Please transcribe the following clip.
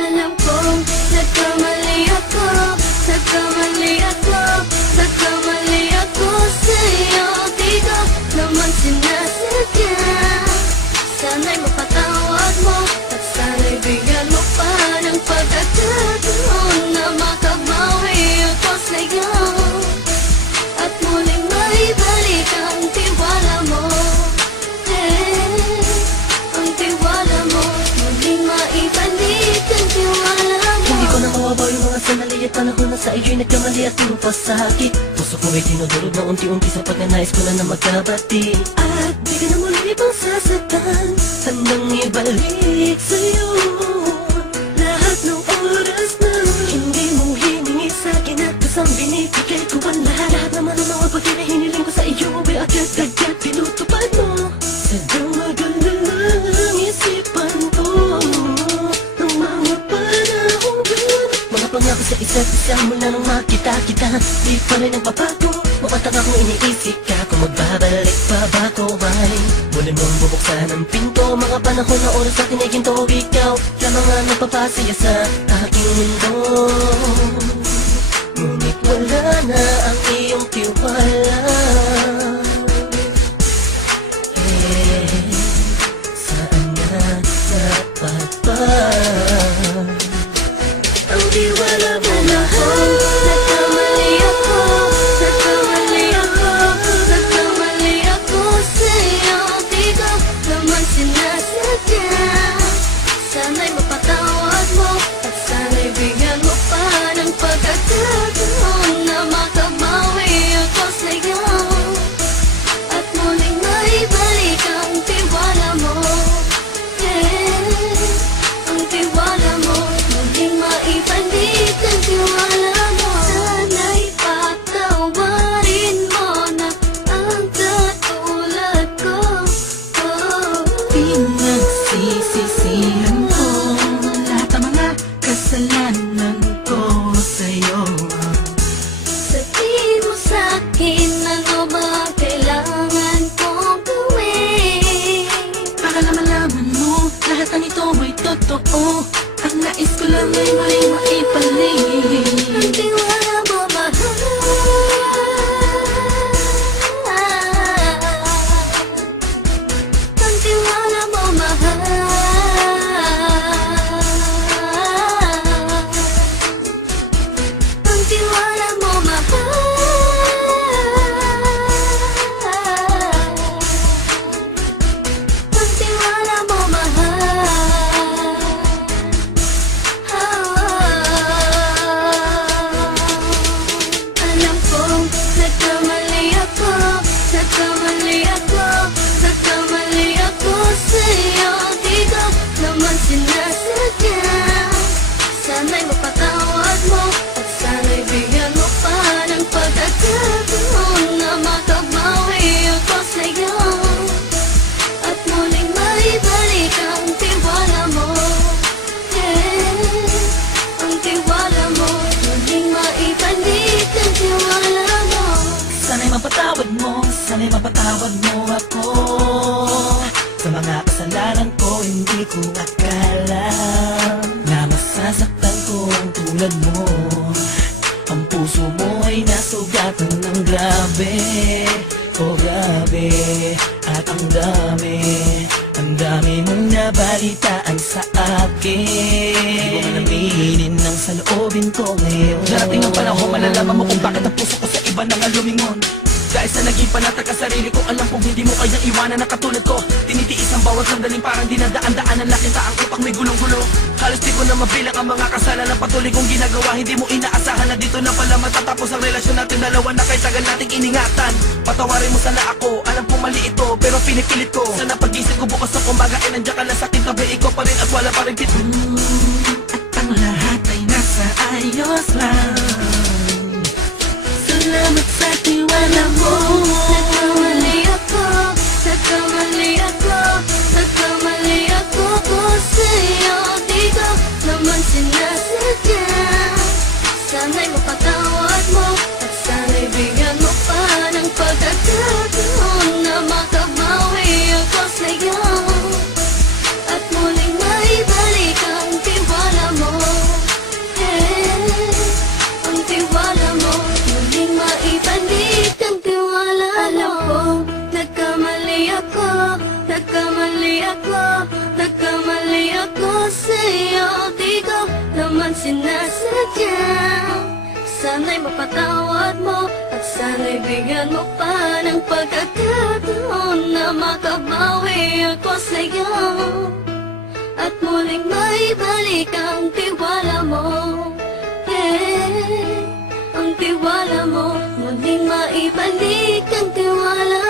Alam kong nagkamali ako, nagkamali ako, nagkamali ako sa'yo. Di ko naman sinasadya. Sana'y mapatawad mo at sana'y bigyan mo pa ng pagkakataon na makabawi ako sa'yo at muling maibalik ang tiwala mo. Ang tiwala mo, muling maibalik ang tiwala mo. Hindi ko na mawabaw yung mga sandali at panahon na sa iyo'y nagkamali at pinupasakit. Puso ko ay tinudurog na unti-unti sa pagkanais ko na magkabati. At di ka na muli pang sasaktan, handang ibalik sa'yo lahat ng oras na hindi mo hiningi sa'kin at kasang binibigay ko ang lahat. Lahat naman ang mga bagay na hiniling ko sa iyo ay agad-agad tinutupad mo. Sadyang magalang isipan ko ng mga panahong yun. Mga pangako sa isa't isa mula nung makita kita, di pa rin nagbabago. Mapatang akong iniisip ka kung magbabalik pa ba ko ay muli mong bubuksan ang pinto. Mga panahon na oras akin ay ginto. Ikaw lamang ang nagpapasaya sa aking mundo. Ngunit wala na ang iyong tiwala. Saan na dapat ba ang tiwala mo mahal? Nagkamali ako, nagkamali ako, nagkamali ako sa'yo. Di ko naman sinasadya. Sana'y mapatawad mo at sana'y bigyan mo pa ng pagkakataon na makabawi ako sa'yo at muling maibalik ang tiwala mo. Ang tiwala mo, muling maibalik ang tiwala mo. Sana'y patawarin mo na ang katulad ko. Pinagsisisihan ko lahat ng mga kasalanan ko sa'yo. Sabihin mo sa'kin ano ba kailangan kong gawin Para na malaman mo lahat ng ito ay totoo. Ang nais ko lang ay may maibalik ang tiwala mo mahal. Ang tiwala mo mahal. Ang tiwala mo mahal. Ang tiwala mo mahal. Alam kong nagkamali ako, nagkamali ako, nagkamali ako sa'yo. Di ko naman sinasadya. Sana'y mapatawad mo at sana'y bigyan mo pa ng pagkakataon na makabawi ako sa'yo at muling maibalik ang tiwala mo. Ang tiwala mo, muling maibalik ang tiwala mo. Sana'y mapatawad mo ako sa mga kasalanan ko. Hindi ko akala na masasaktan ko ang tulad mo. Ang puso mo ay nasugatan ng grabe. Oh grabe, at ang dami mong nabalitaan sa akin. Di ko man aminin ng saloobin ko ngayon. Darating ang panahon, malalaman mo kung bakit ang puso ko sa iba nang lumingon. Dahil sa naging panatag ka sarili ko, alam kong hindi mo kayang iwanan na katulad ko. Tinitiis ang bawat sandaling parang dinadaan-daan ang laking taang upang may gulong-gulo. Halos di ko na mabilang ang mga kasalanan patuloy kong ginagawa. Hindi mo inaasahan na dito na pala matatapos ang relasyon natin dalawa na kahit tagal nating iningatan. Patawarin mo sana ako, alam kong mali ito pero pinipilit ko. Sana pag-isip ko bukas ng umaga ay nandiyan ka lang sa aking tabi. Ikaw pa rin at wala pa rin at ang lahat ay nasa ayos lang. Salamat sa tiwala mo. Nagkamali ako, nagkamali ako, nagkamali ako sa'yo. Di ko naman sinasadya. Sana'y mapatawad mo at sana'y bigyan mo pa ng pagkakataon na makabawi ako sa'yo at muling maibalik ang tiwala mo. ako, nagkamali ako sa'yo. Di ko naman sinasadya. Sana'y mapatawad mo at sana'y bigyan mo pa ng pagkakataon na makabawi ako sa'yo at muling maibalik ang tiwala mo. Ang tiwala mo, muling maibalik ang tiwala